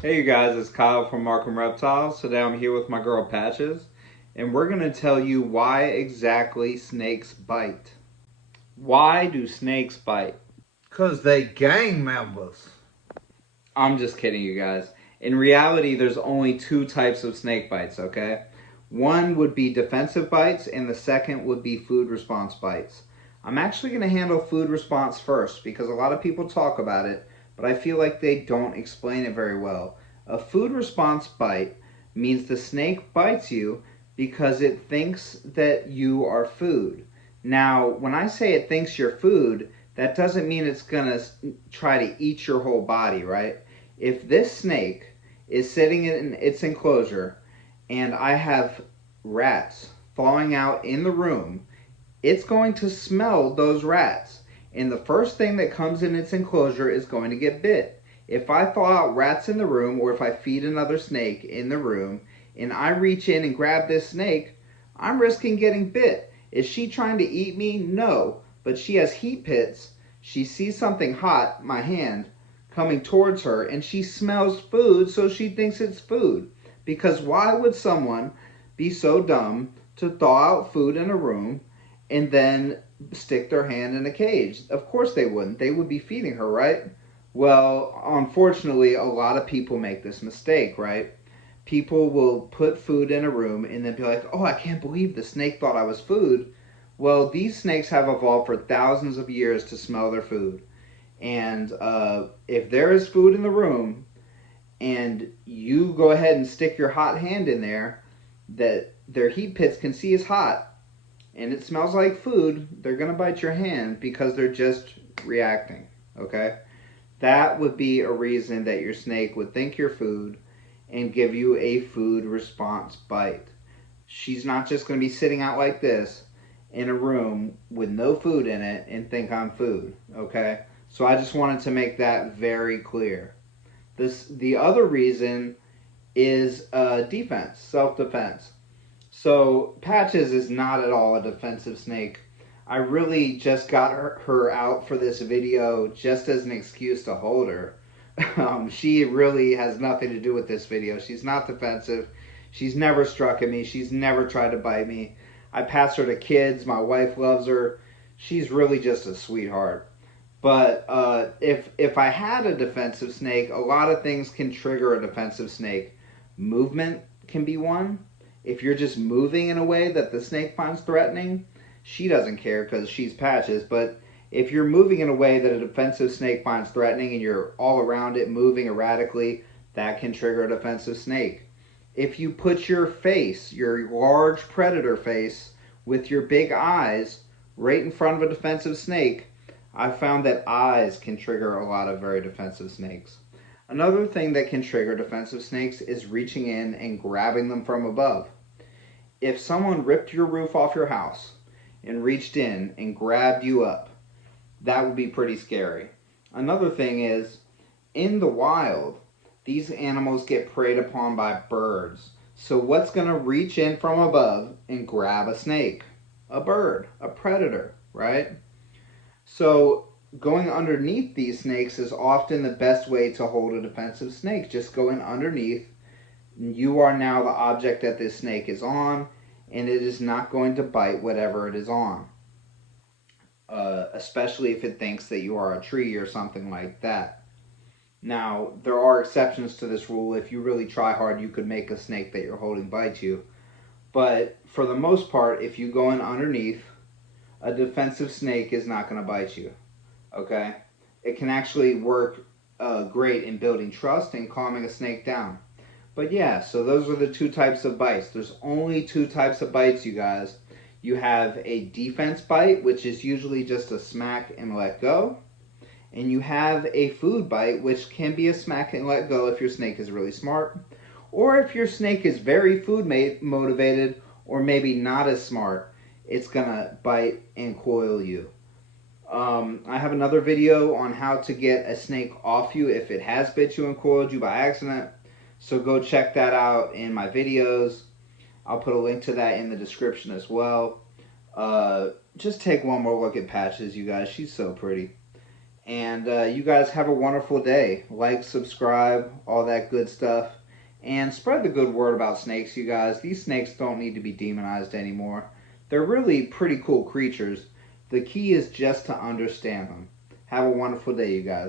Hey you guys, it's Kyle from Markham Reptiles. Today I'm here with my girl Patches, and we're going to tell you why exactly snakes bite. Why do snakes bite? Because they gang members. I'm just kidding, you guys. In reality, there's only two types of snake bites, okay? One would be defensive bites, and the second would be food response bites. I'm actually going to handle food response first because a lot of people talk about it, but I feel like they don't explain it very well. A food response bite means the snake bites you because it thinks that you are food. Now, when I say it thinks you're food, that doesn't mean it's going to try to eat your whole body, right? If this snake is sitting in its enclosure and I have rats falling out in the room, it's going to smell those rats. And the first thing that comes in its enclosure is going to get bit. If I thaw out rats in the room, or if I feed another snake in the room, and I reach in and grab this snake, I'm risking getting bit. Is she trying to eat me? No. But she has heat pits. She sees something hot, my hand, coming towards her, and she smells food, so she thinks it's food. Because why would someone be so dumb to thaw out food in a room and then stick their hand in a cage? Of course they wouldn't. They would be feeding her, right? Well, unfortunately, a lot of people make this mistake, right? People will put food in a room and then be like, oh, I can't believe the snake thought I was food. Well, these snakes have evolved for thousands of years to smell their food. And if there is food in the room and you go ahead and stick your hot hand in there that their heat pits can see is hot and it smells like food, they're going to bite your hand because they're just reacting. Okay? That would be a reason that your snake would think you're food and give you a food response bite. She's not just going to be sitting out like this in a room with no food in it and think I'm food. Okay? So I just wanted to make that very clear. The other reason is defense, self-defense. So Patches is not at all a defensive snake. I really just got her out for this video just as an excuse to hold her. She really has nothing to do with this video. She's not defensive. She's never struck at me. She's never tried to bite me. I pass her to kids. My wife loves her. She's really just a sweetheart. But if I had a defensive snake, a lot of things can trigger a defensive snake. Movement can be one. If you're just moving in a way that the snake finds threatening, she doesn't care because she's Patches. But if you're moving in a way that a defensive snake finds threatening and you're all around it moving erratically, that can trigger a defensive snake. If you put your face, your large predator face, with your big eyes right in front of a defensive snake, I've found that eyes can trigger a lot of very defensive snakes. Another thing that can trigger defensive snakes is reaching in and grabbing them from above. If someone ripped your roof off your house and reached in and grabbed you up, that would be pretty scary. Another thing is, in the wild, these animals get preyed upon by birds. So what's going to reach in from above and grab a snake? A bird, a predator, right? So going underneath these snakes is often the best way to hold a defensive snake. Just going underneath. You are now the object that this snake is on, and it is not going to bite whatever it is on. Especially if it thinks that you are a tree or something like that. Now, there are exceptions to this rule. If you really try hard, you could make a snake that you're holding bite you. But for the most part, if you go in underneath, a defensive snake is not going to bite you. Okay? It can actually work great in building trust and calming a snake down. But yeah, so those are the two types of bites. There's only two types of bites, you guys. You have a defense bite, which is usually just a smack and let go. And you have a food bite, which can be a smack and let go if your snake is really smart. Or if your snake is very food motivated or maybe not as smart, it's going to bite and coil you. I have another video on how to get a snake off you if it has bit you and coiled you by accident. So go check that out in my videos. I'll put a link to that in the description as well. Just take one more look at Patches, you guys. She's so pretty. And you guys have a wonderful day. Like, subscribe, all that good stuff. And spread the good word about snakes, you guys. These snakes don't need to be demonized anymore. They're really pretty cool creatures. The key is just to understand them. Have a wonderful day, you guys.